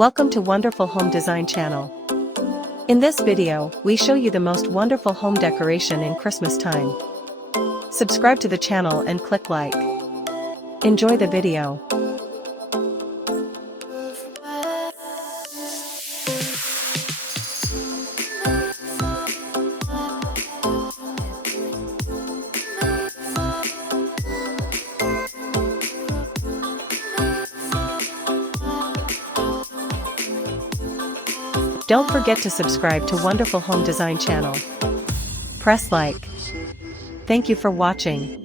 Welcome to Wonderful Home Design channel. In this video, we show you the most wonderful home decoration in Christmas time. Subscribe to the channel and click like. Enjoy the video. Don't forget to subscribe to Wonderful Home Design channel. Press like. Thank you for watching.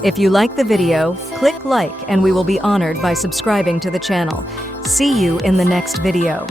If you like the video, click like and we will be honored by subscribing to the channel. See you in the next video.